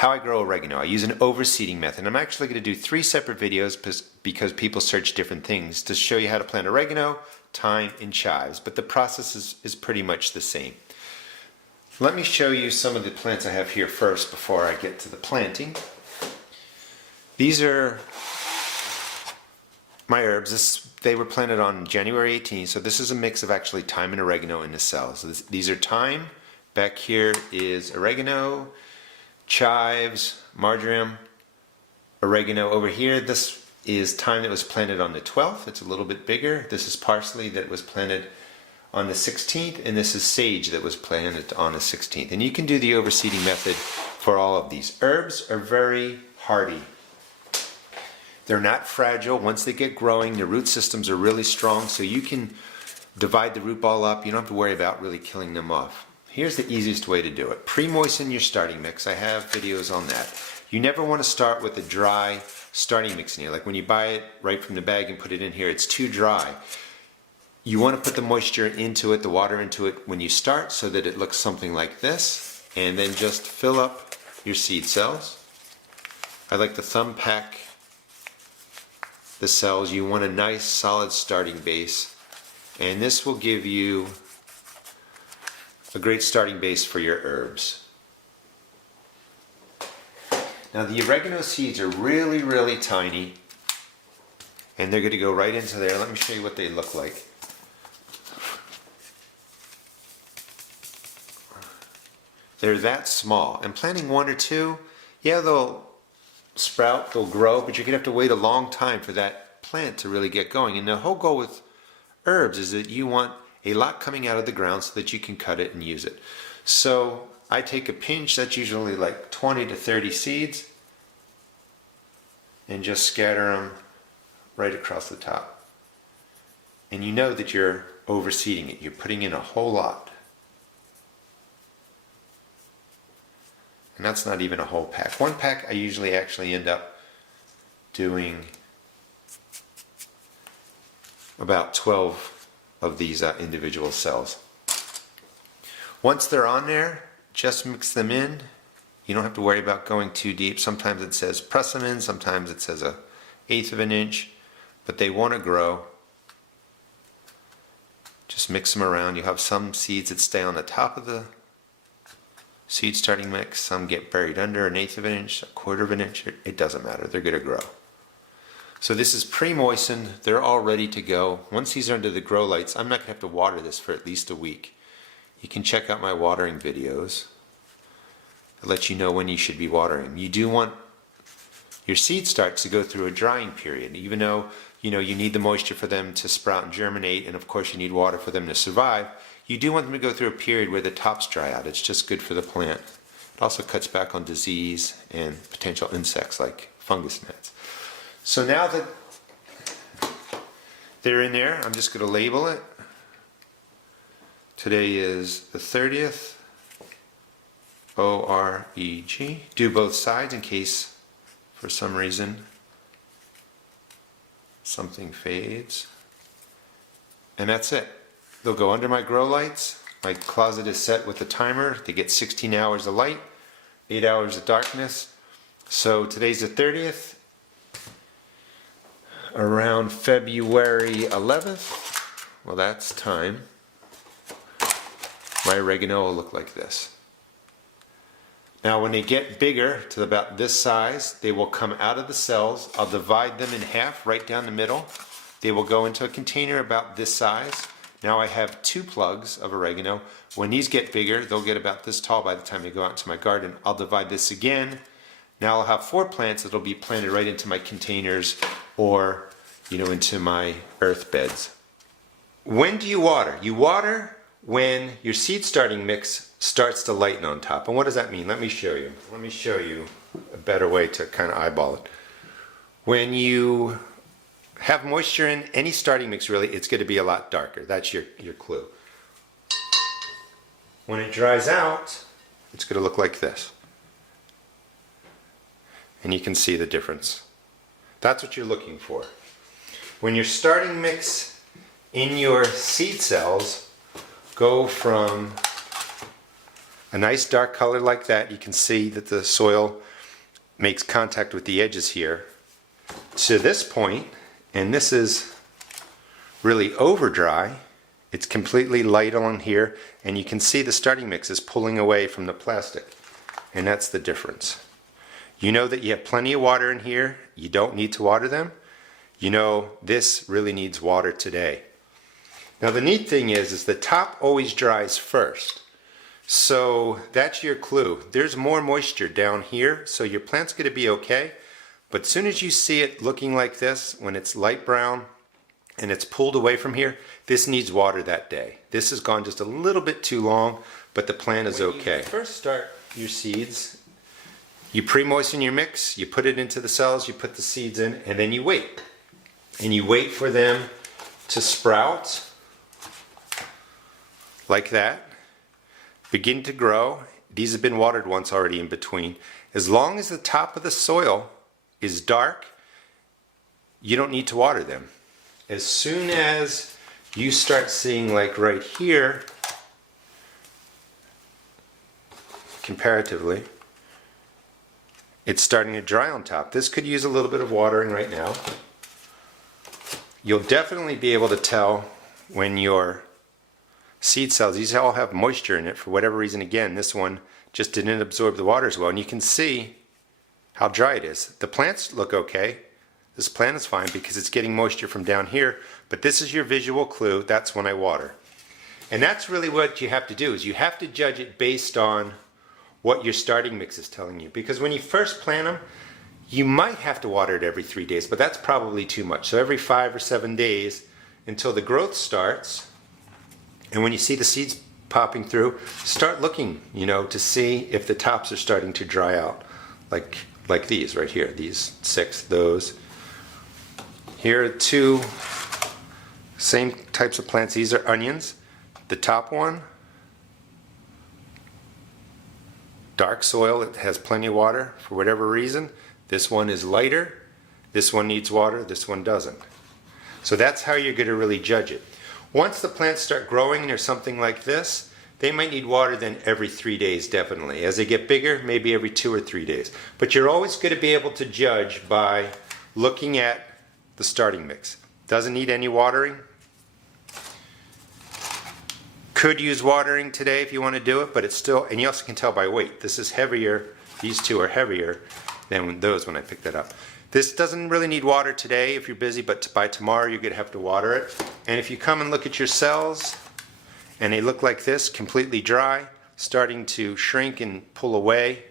how I grow oregano. I use an overseeding method. I'm actually going to do 3 separate videos because people search different things to show you how to plant oregano, thyme, and chives, but the process is pretty much the same. Let me show you some of the plants I have here first before I get to the planting. These are my herbs. They were planted on January 18th, so this is a mix of actually thyme and oregano in the cells. These are thyme. Back here is oregano, chives, marjoram, oregano. Over here, this is thyme that was planted on the 12th. It's a little bit bigger. This is parsley that was planted on the 16th, and this is sage that was planted on the 16th. And you can do the overseeding method for all of these. Herbs are very hardy. They're not fragile. Once they get growing, their root systems are really strong, so you can divide the root ball up. You don't have to worry about really killing them off. Here's the easiest way to do it. Pre-moisten your starting mix. I have videos on that. You never want to start with a dry starting mix in here. Like when you buy it right from the bag and put it in here, it's too dry. You want to put the moisture into it, the water into it when you start so that it looks something like this. And then just fill up your seed cells. I like to thumb pack the cells. You want a nice solid starting base. And this will give you a great starting base for your herbs. Now the oregano seeds are really, really tiny, and they're going to go right into there. Let me show you what they look like. They're that small. And planting 1 or 2, yeah, they'll sprout, they'll grow, but you're going to have to wait a long time for that plant to really get going. And the whole goal with herbs is that you want a lot coming out of the ground so that you can cut it and use it. So I take a pinch, that's usually like 20 to 30 seeds, and just scatter them right across the top. And you know that you're overseeding it. You're putting in a whole lot. And that's not even a whole pack. 1 pack I usually actually end up doing about 12 of these individual cells. Once they're on there, just mix them in. You don't have to worry about going too deep. Sometimes it says press them in, sometimes it says 1/8 of an inch, but they want to grow. Just mix them around. You have some seeds that stay on the top of the seed starting mix, some get buried under 1/8 of an inch, 1/4 of an inch. It doesn't matter, they're going to grow. So this is pre-moistened, they're all ready to go. Once these are under the grow lights, I'm not going to have to water this for at least a week. You can check out my watering videos. I'll let you know when you should be watering. You do want your seed starts to go through a drying period, even though you need the moisture for them to sprout and germinate, and of course you need water for them to survive. You do want them to go through a period where the tops dry out. It's just good for the plant. It also cuts back on disease and potential insects like fungus gnats. So now that they're in there, I'm just going to label it. Today is the 30th. O-R-E-G. Do both sides in case for some reason something fades. And that's it. They'll go under my grow lights. My closet is set with a timer. They get 16 hours of light, 8 hours of darkness. So today's the 30th. Around February 11th, well, that's time, my oregano will look like this. Now when they get bigger to about this size, they will come out of the cells. I'll divide them in half right down the middle. They will go into a container about this size. Now I have 2 plugs of oregano. When these get bigger, they'll get about this tall by the time they go out into my garden. I'll divide this again. Now I'll have 4 plants that'll be planted right into my containers or into my earth beds. When do you water? You water when your seed starting mix starts to lighten on top. And what does that mean? Let me show you. Let me show you a better way to kind of eyeball it. When you have moisture in any starting mix, really, it's going to be a lot darker. That's your clue. When it dries out, it's going to look like this. And you can see the difference. That's what you're looking for. When your starting mix in your seed cells go from A nice dark color like that, you can see that the soil makes contact with the edges here. To this point, and this is really over dry, it's completely light on here, and you can see the starting mix is pulling away from the plastic, and that's the difference. You know that you have plenty of water in here, you don't need to water them. You know this really needs water today. Now the neat thing is the top always dries first. So that's your clue. There's more moisture down here, so your plant's going to be okay. But as soon as you see it looking like this, when it's light brown and it's pulled away from here, this needs water that day. This has gone just a little bit too long, but the plant is okay. When you first start your seeds, you pre-moisten your mix, you put it into the cells, you put the seeds in, and then you wait. And you wait for them to sprout like that. Begin to grow. These have been watered once already in between. As long as the top of the soil is dark, you don't need to water them. As soon as you start seeing, like right here, comparatively, it's starting to dry on top. This could use a little bit of watering right now. You'll definitely be able to tell when your seed cells, these all have moisture in it for whatever reason. Again, this one just didn't absorb the water as well, and you can see how dry it is. The plants look okay. This plant is fine because it's getting moisture from down here, but this is your visual clue. That's when I water. And that's really what you have to do, is you have to judge it based on what your starting mix is telling you. Because when you first plant them, you might have to water it every 3 days, but that's probably too much. So every 5 or 7 days until the growth starts. And when you see the seeds popping through, start looking, to see if the tops are starting to dry out, like these right here, these 6, those. Here are 2 same types of plants. These are onions. The top one, dark soil, it has plenty of water for whatever reason. This one is lighter. This one needs water, this one doesn't. So that's how you're going to really judge it. Once the plants start growing or something like this, they might need water then every 3 days, definitely. As they get bigger, maybe every 2 or 3 days. But you're always going to be able to judge by looking at the starting mix. Doesn't need any watering. Could use watering today if you want to do it, but it's still, and you also can tell by weight. This is heavier, these 2 are heavier than those when I picked that up. This doesn't really need water today if you're busy, but by tomorrow you're going to have to water it. And if you come and look at your cells and they look like this, completely dry, starting to shrink and pull away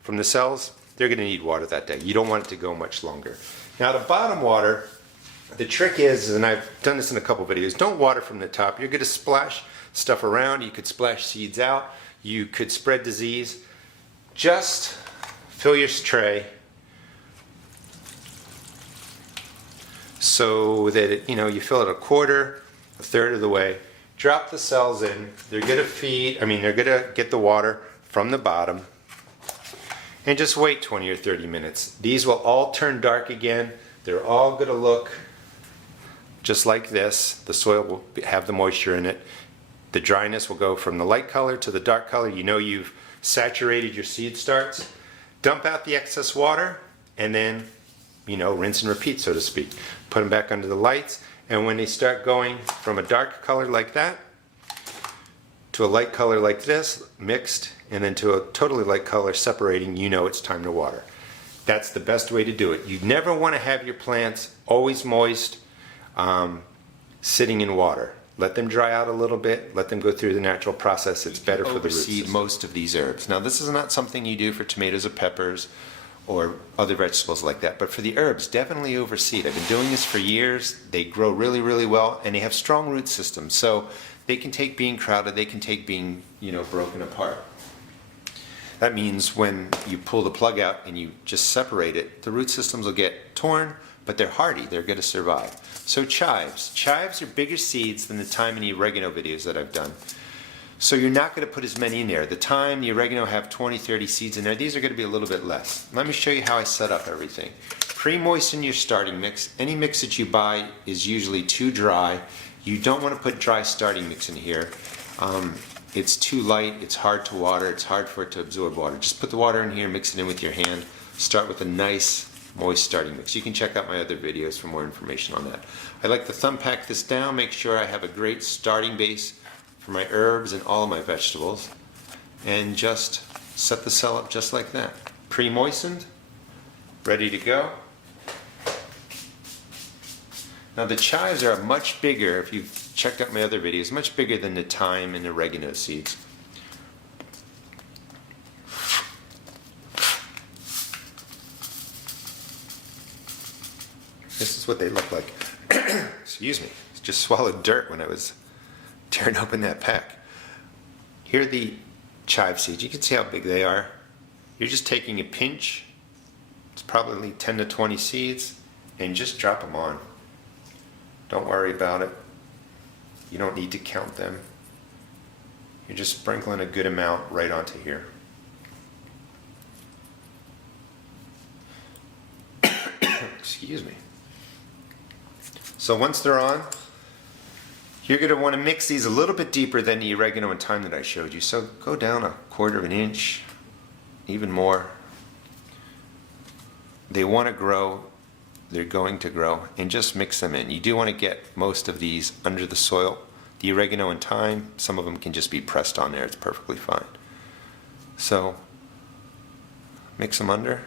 from the cells, they're going to need water that day. You don't want it to go much longer. Now to bottom water, the trick is, and I've done this in a couple videos, don't water from the top. You're going to splash stuff around. You could splash seeds out. You could spread disease. Just fill your tray so that you fill it a quarter, a third of the way. Drop the cells in. They're going to they're going to get the water from the bottom. And just wait 20 or 30 minutes. These will all turn dark again. They're all going to look just like this. The soil will have the moisture in it. The dryness will go from the light color to the dark color. You know you've saturated your seed starts. Dump out the excess water and then rinse and repeat, so to speak. Put them back under the lights, and when they start going from a dark color like that to a light color like this, mixed, and then to a totally light color separating, it's time to water. That's the best way to do it. You never want to have your plants always moist, sitting in water. Let them dry out a little bit, let them go through the natural process. It's better for the root system. Most of these herbs. Now this is not something you do for tomatoes or peppers or other vegetables like that, but for the herbs, definitely overseed. I've been doing this for years. They grow really, really well, and they have strong root systems, so they can take being crowded, they can take being, broken apart. That means when you pull the plug out and you just separate it, the root systems will get torn, but they're hardy, they're going to survive. So chives. Chives are bigger seeds than the thyme and the oregano videos that I've done. So you're not going to put as many in there. The thyme, the oregano have 20, 30 seeds in there. These are going to be a little bit less. Let me show you how I set up everything. Pre-moisten your starting mix. Any mix that you buy is usually too dry. You don't want to put dry starting mix in here. it's too light, it's hard to water, it's hard for it to absorb water. Just put the water in here, mix it in with your hand. Start with a nice moist starting mix. You can check out my other videos for more information on that. I like to thumb pack this down, make sure I have a great starting base for my herbs and all of my vegetables, and just set the cell up just like that. Pre-moistened, ready to go. Now the chives are much bigger, if you've checked out my other videos, much bigger than the thyme and oregano seeds. This is what they look like. Excuse me, just swallowed dirt when I was tearing open that pack. Here are the chive seeds. You can see how big they are. You're just taking a pinch, it's probably 10 to 20 seeds, and just drop them on. Don't worry about it. You don't need to count them. You're just sprinkling a good amount right onto here. Excuse me. So once they're on, you're going to want to mix these a little bit deeper than the oregano and thyme that I showed you. So go down 1/4 of an inch, even more. They want to grow. They're going to grow, and just mix them in. You do want to get most of these under the soil. The oregano and thyme, some of them can just be pressed on there. It's perfectly fine. So mix them under.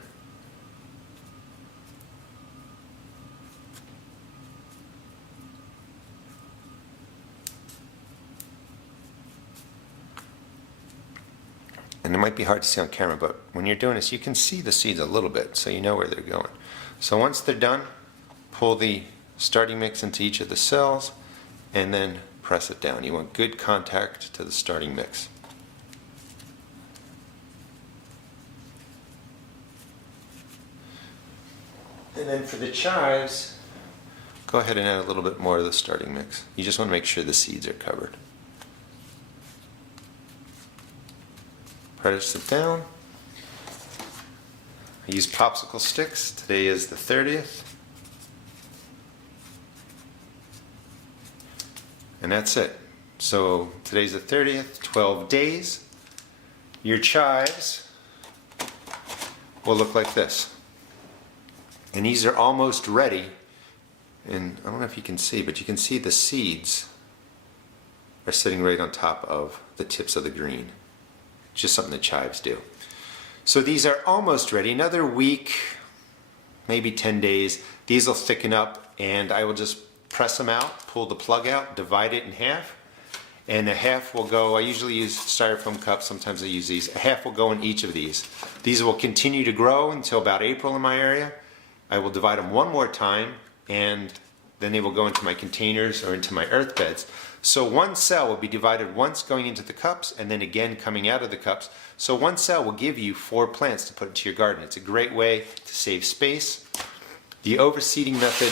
And it might be hard to see on camera, but when you're doing this, you can see the seeds a little bit, so you know where they're going. So once they're done, pull the starting mix into each of the cells and then press it down. You want good contact to the starting mix. And then for the chives, go ahead and add a little bit more of the starting mix. You just want to make sure the seeds are covered. Press it down. I use popsicle sticks. Today is the 30th. And that's it. So today's the 30th, 12 days. Your chives will look like this. And these are almost ready. And I don't know if you can see, but you can see the seeds are sitting right on top of the tips of the green. It's just something that chives do. So these are almost ready. Another week, maybe 10 days, these will thicken up, and I will just press them out, pull the plug out, divide it in half, and a half will go, I usually use styrofoam cups, sometimes I use these, a half will go in each of these. These will continue to grow until about April in my area. I will divide them one more time, and then they will go into my containers or into my earth beds. So one cell will be divided once going into the cups and then again coming out of the cups. So one cell will give you 4 plants to put into your garden. It's a great way to save space. The overseeding method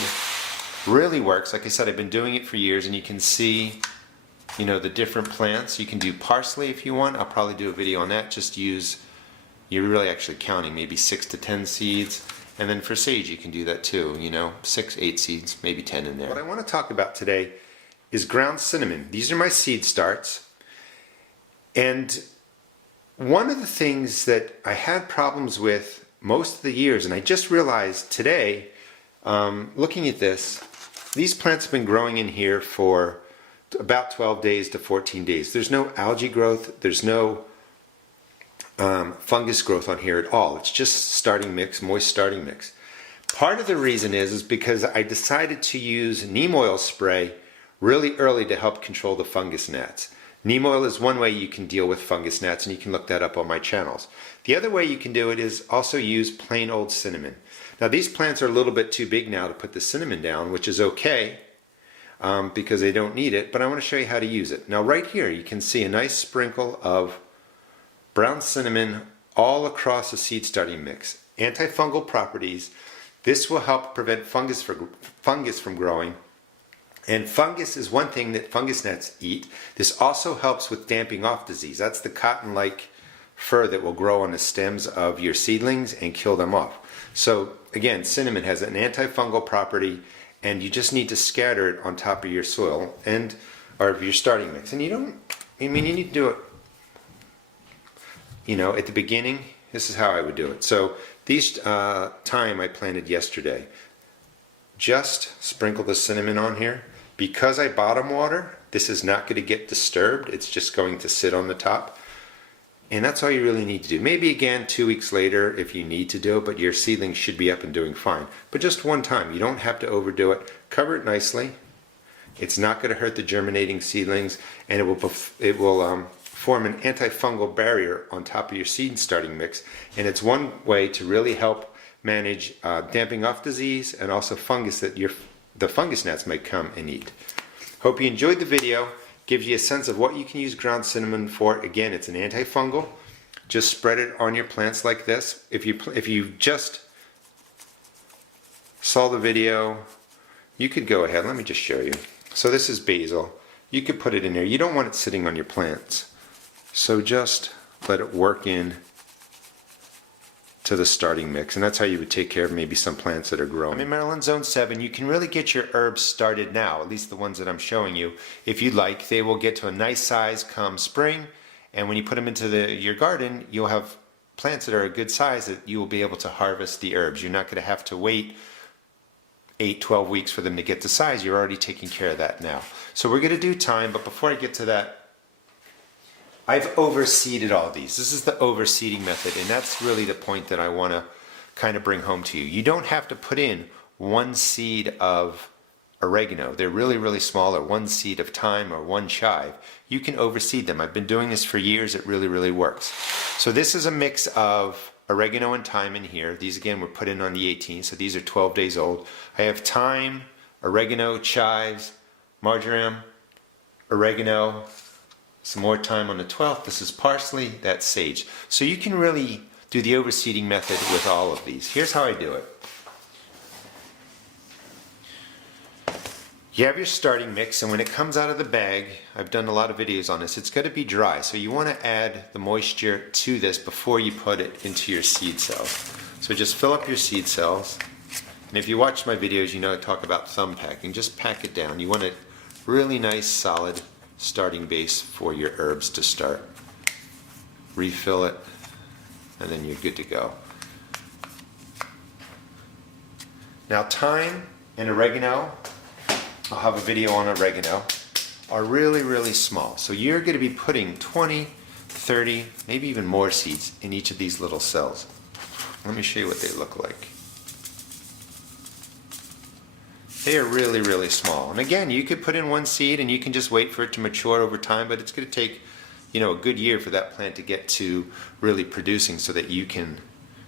really works. Like I said, I've been doing it for years, and you can see, you know, the different plants. You can do parsley if you want. I'll probably do a video on that. Just use, you're really actually counting, maybe 6 to 10 seeds. And then for sage, you can do that too, you know, 6, 8 seeds, maybe 10 in there. What I want to talk about today is ground cinnamon. These are my seed starts. And one of the things that I had problems with most of the years, and I just realized today, looking at this, these plants have been growing in here for about 12 days to 14 days. There's no algae growth, there's no fungus growth on here at all. It's just starting mix, moist starting mix. Part of the reason is because I decided to use neem oil spray really early to help control the fungus gnats. Neem oil is one way you can deal with fungus gnats, and you can look that up on my channels. The other way you can do it is also use plain old cinnamon. Now these plants are a little bit too big now to put the cinnamon down, which is okay because they don't need it, but I want to show you how to use it. Now right here you can see a nice sprinkle of brown cinnamon all across the seed starting mix. Antifungal properties. This will help prevent fungus from growing. And fungus is one thing that fungus gnats eat. This also helps with damping off disease. That's the cotton-like fur that will grow on the stems of your seedlings and kill them off. So again, cinnamon has an antifungal property, and you just need to scatter it on top of your soil and or your starting mix. And you don't, I mean, you need to do it at the beginning, this is how I would do it. So these thyme I planted yesterday. Just sprinkle the cinnamon on here. Because I bottom water, this is not going to get disturbed. It's just going to sit on the top. And that's all you really need to do. Maybe again 2 weeks later if you need to do it, but your seedlings should be up and doing fine. But just one time, you don't have to overdo it. Cover it nicely. It's not going to hurt the germinating seedlings, and it will form an antifungal barrier on top of your seed starting mix. And it's one way to really help manage damping off disease and also fungus that the fungus gnats might come and eat. Hope you enjoyed the video. Gives you a sense of what you can use ground cinnamon for. Again, it's an antifungal. Just spread it on your plants like this. If you just saw the video, you could go ahead. Let me just show you. So this is basil. You could put it in there. You don't want it sitting on your plants. So just let it work in to the starting mix, and that's how you would take care of maybe some plants that are growing. I'm in Maryland Zone 7. You can really get your herbs started now, at least the ones that I'm showing you. If you'd like, they will get to a nice size come spring, and when you put them into your garden, you'll have plants that are a good size that you will be able to harvest the herbs. You're not going to have to wait 8-12 weeks for them to get to size. You're already taking care of that now. So we're going to do thyme, but before I get to that, I've overseeded all these. This is the overseeding method, and that's really the point that I want to kind of bring home to you. You don't have to put in 1 seed of oregano. They're really, really small, or 1 seed of thyme or 1 chive. You can overseed them. I've been doing this for years. It really, really works. So this is a mix of oregano and thyme in here. These again were put in on the 18th, so these are 12 days old. I have thyme, oregano, chives, marjoram, oregano, some more thyme on the 12th. This is parsley, that's sage. So you can really do the overseeding method with all of these. Here's how I do it. You have your starting mix, and when it comes out of the bag, I've done a lot of videos on this, it's got to be dry. So you want to add the moisture to this before you put it into your seed cells. So just fill up your seed cells. And if you watch my videos, you know I talk about thumb packing. Just pack it down. You want a really nice, solid starting base for your herbs to start. Refill it, and then you're good to go. Now thyme and oregano, I'll have a video on oregano, are really, really small. So you're going to be putting 20, 30, maybe even more seeds in each of these little cells. Let me show you what they look like. They are really, really small. And again, you could put in 1 seed and you can just wait for it to mature over time, but it's going to take, a good year for that plant to get to really producing so that you can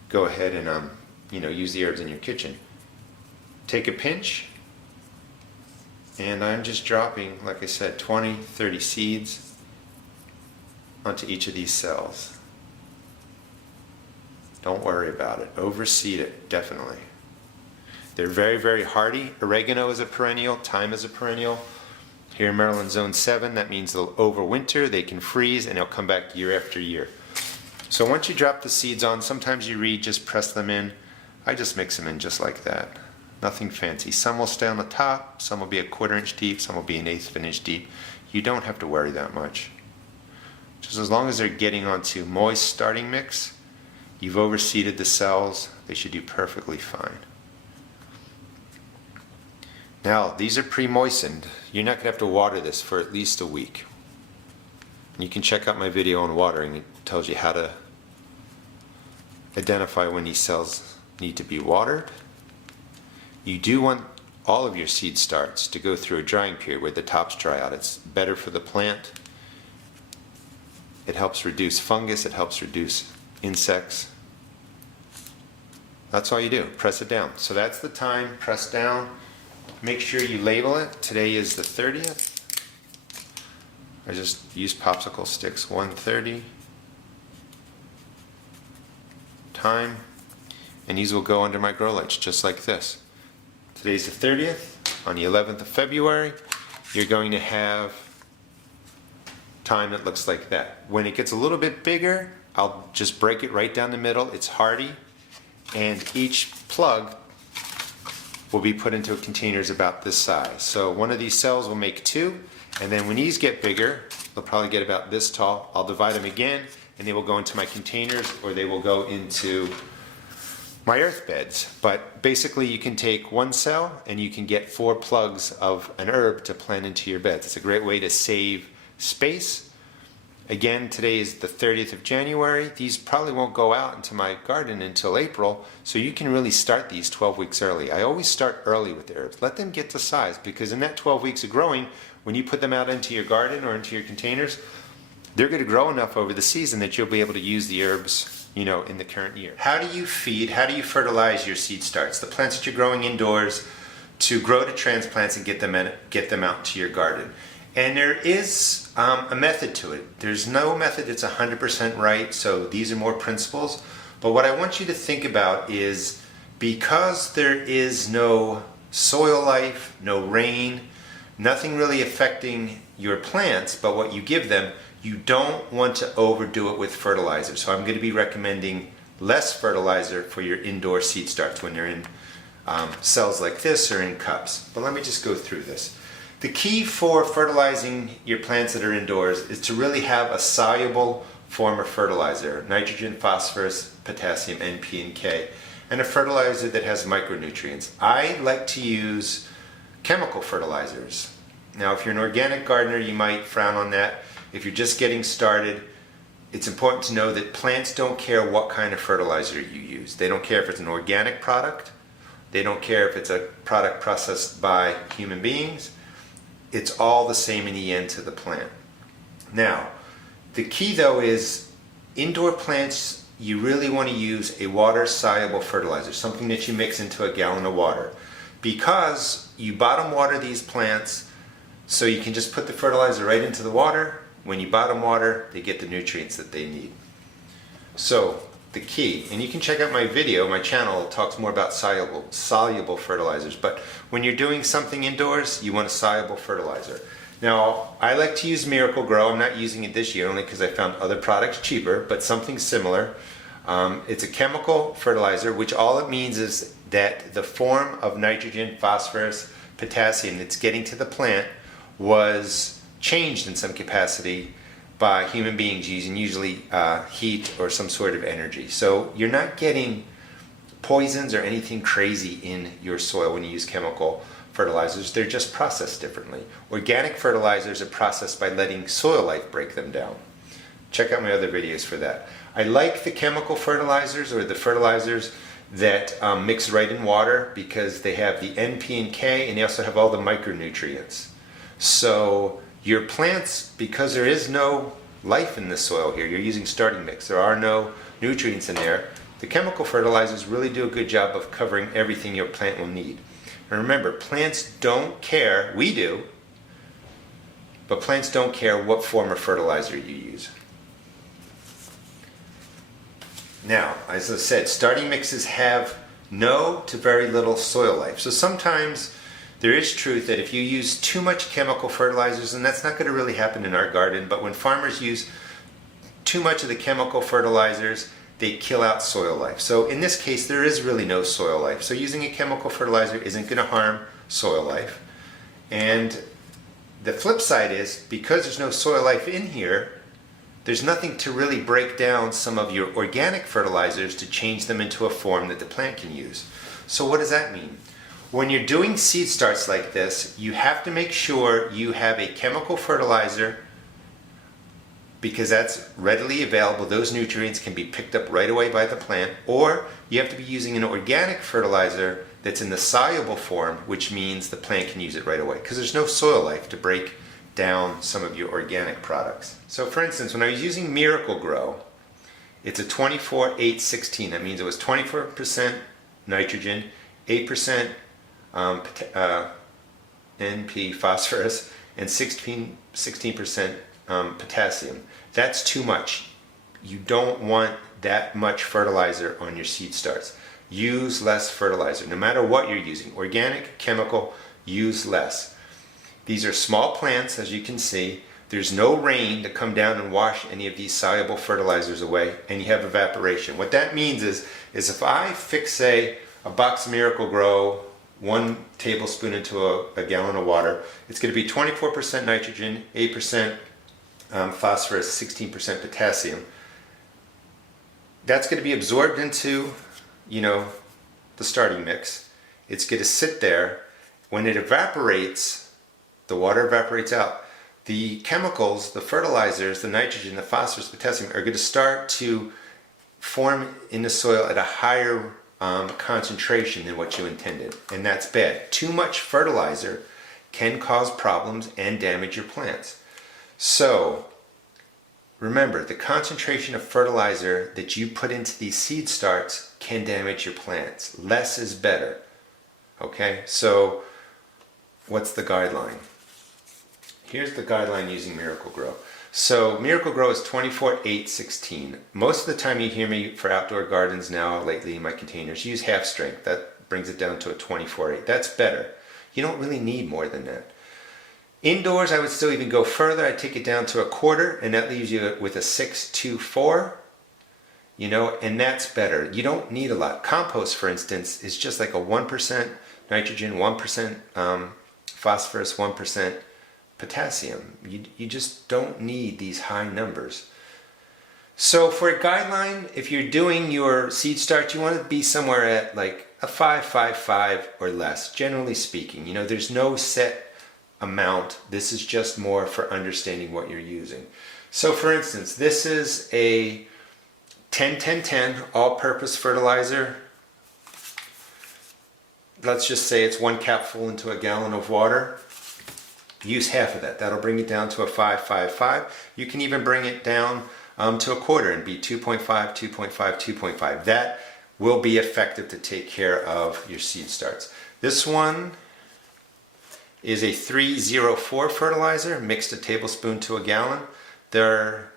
go ahead and, use the herbs in your kitchen. Take a pinch, and I'm just dropping, like I said, 20, 30 seeds onto each of these cells. Don't worry about it. Overseed it, definitely. They're very, very hardy. Oregano is a perennial, thyme is a perennial. Here in Maryland Zone 7, that means they'll overwinter, they can freeze, and they'll come back year after year. So once you drop the seeds on, sometimes you read, just press them in. I just mix them in just like that. Nothing fancy. Some will stay on the top, some will be a 1/4 inch deep, some will be 1/8 of an inch deep. You don't have to worry that much. Just as long as they're getting onto moist starting mix, you've overseeded the cells, they should do perfectly fine. Now, these are pre-moistened. You're not going to have to water this for at least a week. You can check out my video on watering. It tells you how to identify when these cells need to be watered. You do want all of your seed starts to go through a drying period where the tops dry out. It's better for the plant. It helps reduce fungus. It helps reduce insects. That's all you do. Press it down. So that's the thyme. Press down. Make sure you label it. Today is the 30th. I just use popsicle sticks. 130. Thyme. And these will go under my grow lights just like this. Today's the 30th. On the 11th of February, you're going to have thyme that looks like that. When it gets a little bit bigger, I'll just break it right down the middle. It's hardy. And each plug will be put into containers about this size. So one of these cells will make 2, and then when these get bigger, they'll probably get about this tall. I'll divide them again, and they will go into my containers or they will go into my earth beds. But basically you can take one cell and you can get 4 plugs of an herb to plant into your beds. It's a great way to save space. Again, today is the 30th of January. These probably won't go out into my garden until April, so you can really start these 12 weeks early. I always start early with the herbs. Let them get to size, because in that 12 weeks of growing, when you put them out into your garden or into your containers, they're going to grow enough over the season that you'll be able to use the herbs, in the current year. How do you fertilize your seed starts, the plants that you're growing indoors, to grow to transplants and get them out into your garden? And there is a method to it. There's no method that's 100% right, so these are more principles. But what I want you to think about is, because there is no soil life, no rain, nothing really affecting your plants but what you give them, you don't want to overdo it with fertilizer. So I'm going to be recommending less fertilizer for your indoor seed starts when they're in cells like this or in cups. But let me just go through this. The key for fertilizing your plants that are indoors is to really have a soluble form of fertilizer: nitrogen, phosphorus, potassium, N, P, and K, and a fertilizer that has micronutrients. I like to use chemical fertilizers. Now, if you're an organic gardener, you might frown on that. If you're just getting started, it's important to know that plants don't care what kind of fertilizer you use. They don't care if it's an organic product. They don't care if it's a product processed by human beings. It's all the same in the end to the plant. Now, the key though is, indoor plants, you really want to use a water-soluble fertilizer, something that you mix into a gallon of water, because you bottom water these plants, so you can just put the fertilizer right into the water. When you bottom water, they get the nutrients that they need. So the key, and you can check out my video, my channel talks more about soluble fertilizers, but when you're doing something indoors, you want a soluble fertilizer. Now, I like to use Miracle Grow. I'm not using it this year only because I found other products cheaper, but something similar. It's a chemical fertilizer, which all it means is that the form of nitrogen, phosphorus, potassium that's getting to the plant was changed in some capacity by human beings using usually heat or some sort of energy. So you're not getting poisons or anything crazy in your soil when you use chemical fertilizers. They're just processed differently. Organic fertilizers are processed by letting soil life break them down. Check out my other videos for that. I like the chemical fertilizers, or the fertilizers that mix right in water, because they have the N, P, and K, and they also have all the micronutrients. So your plants, because there is no life in the soil here, you're using starting mix, there are no nutrients in there, the chemical fertilizers really do a good job of covering everything your plant will need. And remember, plants don't care, we do, but plants don't care what form of fertilizer you use. Now, as I said, starting mixes have no to very little soil life. So sometimes there is truth that if you use too much chemical fertilizers, and that's not going to really happen in our garden, but when farmers use too much of the chemical fertilizers, they kill out soil life. So in this case, there is really no soil life. So using a chemical fertilizer isn't going to harm soil life. And the flip side is, because there's no soil life in here, there's nothing to really break down some of your organic fertilizers to change them into a form that the plant can use. So what does that mean? When you're doing seed starts like this, you have to make sure you have a chemical fertilizer, because that's readily available. Those nutrients can be picked up right away by the plant. Or you have to be using an organic fertilizer that's in the soluble form, which means the plant can use it right away, because there's no soil life to break down some of your organic products. So for instance, when I was using Miracle Grow, it's a 24-8-16. That means it was 24% nitrogen, 8% NP, phosphorus, and 16% potassium. That's too much. You don't want that much fertilizer on your seed starts. Use less fertilizer, no matter what you're using. Organic, chemical, use less. These are small plants, as you can see. There's no rain to come down and wash any of these soluble fertilizers away, and you have evaporation. What that means is if I fix, say, a box of Miracle Grow, 1 tablespoon into a gallon of water, it's going to be 24% nitrogen, 8% phosphorus, 16% potassium. That's going to be absorbed into, you know, the starting mix. It's going to sit there. When it evaporates, the water evaporates out. The chemicals, the fertilizers, the nitrogen, the phosphorus, potassium are going to start to form in the soil at a higher concentration than what you intended. And that's bad. Too much fertilizer can cause problems and damage your plants. So remember, the concentration of fertilizer that you put into these seed starts can damage your plants. Less is better. Okay, so what's the guideline? Here's the guideline using Miracle-Gro. So Miracle-Gro is 24/8/16. Most of the time you hear me for outdoor gardens now lately in my containers use half strength. That brings it down to a 24/8. That's better. You don't really need more than that. Indoors, I would still even go further. I'd take it down to a quarter, and that leaves you with a 6/2/4. You know, and that's better. You don't need a lot. Compost, for instance, is just like a 1% nitrogen, 1% phosphorus, 1% potassium. You just don't need these high numbers. So for a guideline, if you're doing your seed start, you want to be somewhere at like a 5.55 or less, generally speaking. You know, there's no set amount. This is just more for understanding what you're using. So for instance, this is a 10-10-10 all-purpose fertilizer. Let's just say it's 1 capful into a gallon of water. Use half of that. That'll bring it down to a 5.55. You can even bring it down to a quarter and be 2.5, 2.5, 2.5. That will be effective to take care of your seed starts. This one is a 304 fertilizer, mixed a tablespoon to a gallon. There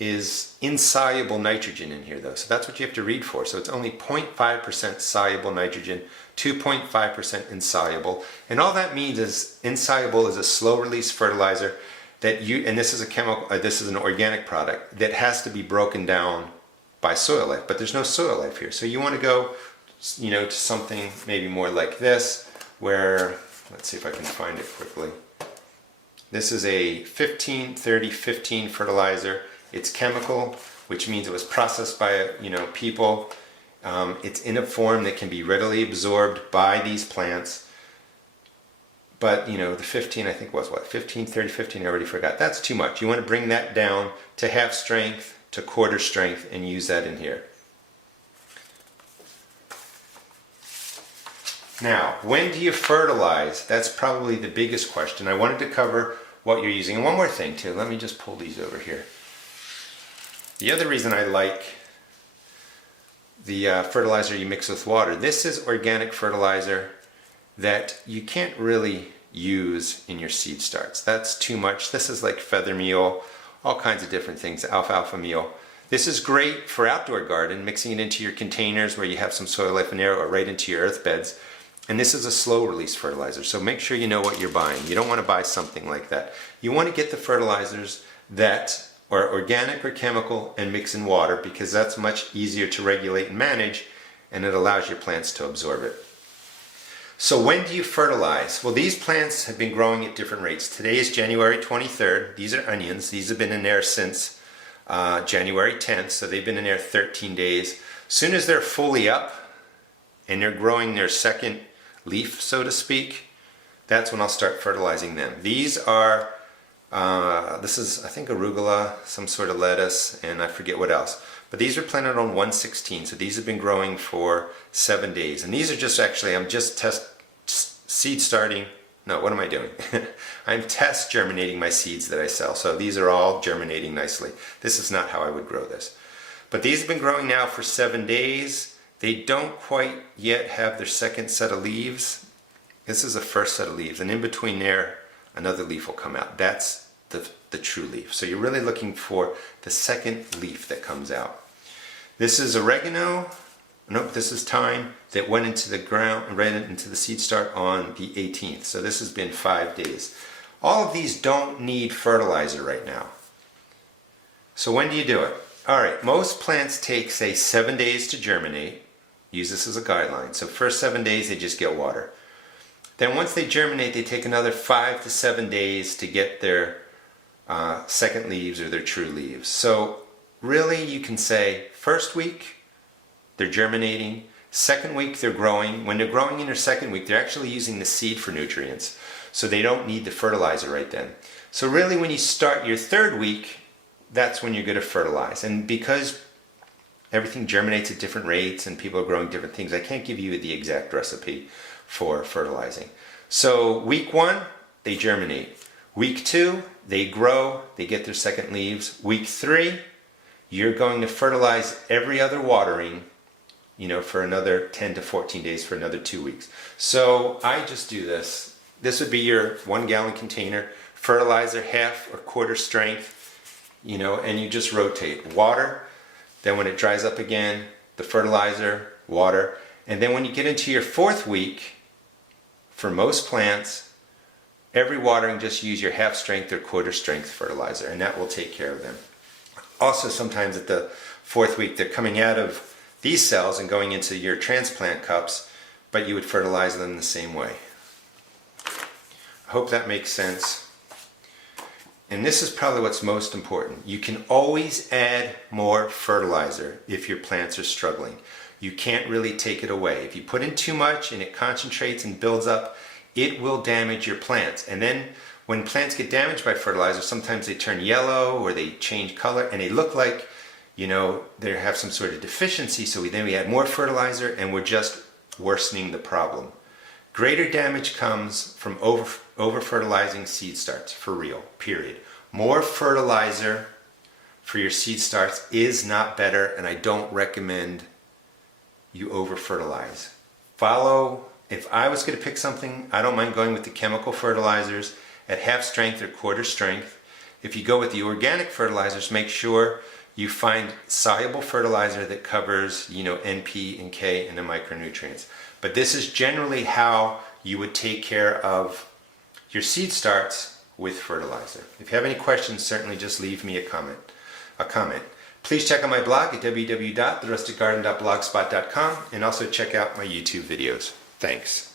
is insoluble nitrogen in here though, so that's what you have to read for. So it's only 0.5% soluble nitrogen, 2.5% insoluble, and all that means is insoluble is a slow release fertilizer that you, and this is a chemical, this is an organic product that has to be broken down by soil life, but there's no soil life here. So you want to go, you know, to something maybe more like this, where, let's see if I can find it quickly. This is a 15-30-15 fertilizer. It's chemical, which means it was processed by, you know, people. It's in a form that can be readily absorbed by these plants. But, you know, the 15, I think was what? 15-30-15, I already forgot. That's too much. You want to bring that down to half strength, to quarter strength, and use that in here. Now, when do you fertilize? That's probably the biggest question. I wanted to cover what you're using. And one more thing, too. Let me just pull these over here. The other reason I like the fertilizer you mix with water, this is organic fertilizer that you can't really use in your seed starts. That's too much. This is like feather meal, all kinds of different things, alfalfa meal. This is great for outdoor garden, mixing it into your containers where you have some soil life and air, or right into your earth beds. And this is a slow release fertilizer, so make sure you know what you're buying. You don't want to buy something like that. You want to get the fertilizers that are organic or chemical and mix in water, because that's much easier to regulate and manage, and it allows your plants to absorb it. So when do you fertilize? Well, these plants have been growing at different rates. Today is January 23rd. These are onions. These have been in there since January 10th, so they've been in there 13 days. As soon as they're fully up and they're growing their second leaf, so to speak, that's when I'll start fertilizing them. These are, this is, I think, arugula, some sort of lettuce, and I forget what else. But these are planted on 116, so these have been growing for 7 days. And these are just actually, I'm just seed starting, no, what am I doing? I'm test germinating my seeds that I sell. So these are all germinating nicely. This is not how I would grow this. But these have been growing now for 7 days. They don't quite yet have their second set of leaves. This is the first set of leaves, and in between there, another leaf will come out. That's the true leaf. So you're really looking for the second leaf that comes out. This is oregano, nope, this is thyme that went into the ground, right into the seed start on the 18th. So this has been 5 days. All of these don't need fertilizer right now. So when do you do it? All right, most plants take, say, 7 days to germinate. Use this as a guideline. So first 7 days, they just get water. Then once they germinate, they take another 5 to 7 days to get their second leaves or their true leaves. So really you can say First week, they're germinating. Second week, they're growing. When they're growing in their second week, they're actually using the seed for nutrients. So they don't need the fertilizer right then. So really when you start your third week, that's when you're going to fertilize. And because everything germinates at different rates and people are growing different things, I can't give you the exact recipe for fertilizing. So week 1, they germinate. Week 2, they grow, they get their second leaves. Week 3, you're going to fertilize every other watering, for another 10 to 14 days for another 2 weeks. So I just do this. This would be your 1 gallon container, fertilizer, half or quarter strength, and you just rotate. Water, then when it dries up again, the fertilizer, water, and then when you get into your 4th week, for most plants, every watering just use your half strength or quarter strength fertilizer, and that will take care of them. Also, sometimes at the 4th week, they're coming out of these cells and going into your transplant cups, but you would fertilize them the same way. I hope that makes sense. And this is probably what's most important. You can always add more fertilizer if your plants are struggling. You can't really take it away. If you put in too much and it concentrates and builds up, it will damage your plants. And then when plants get damaged by fertilizer, sometimes they turn yellow or they change color and they look like, they have some sort of deficiency. So then we add more fertilizer and we're just worsening the problem. Greater damage comes from over-fertilizing seed starts, for real, period. More fertilizer for your seed starts is not better, and I don't recommend you over-fertilize. If I was going to pick something, I don't mind going with the chemical fertilizers at half strength or quarter strength. If you go with the organic fertilizers, make sure you find soluble fertilizer that covers, NP and K and the micronutrients. But this is generally how you would take care of your seed starts with fertilizer. If you have any questions, certainly just leave me a comment. Please check out my blog at www.therusticgarden.blogspot.com and also check out my YouTube videos. Thanks.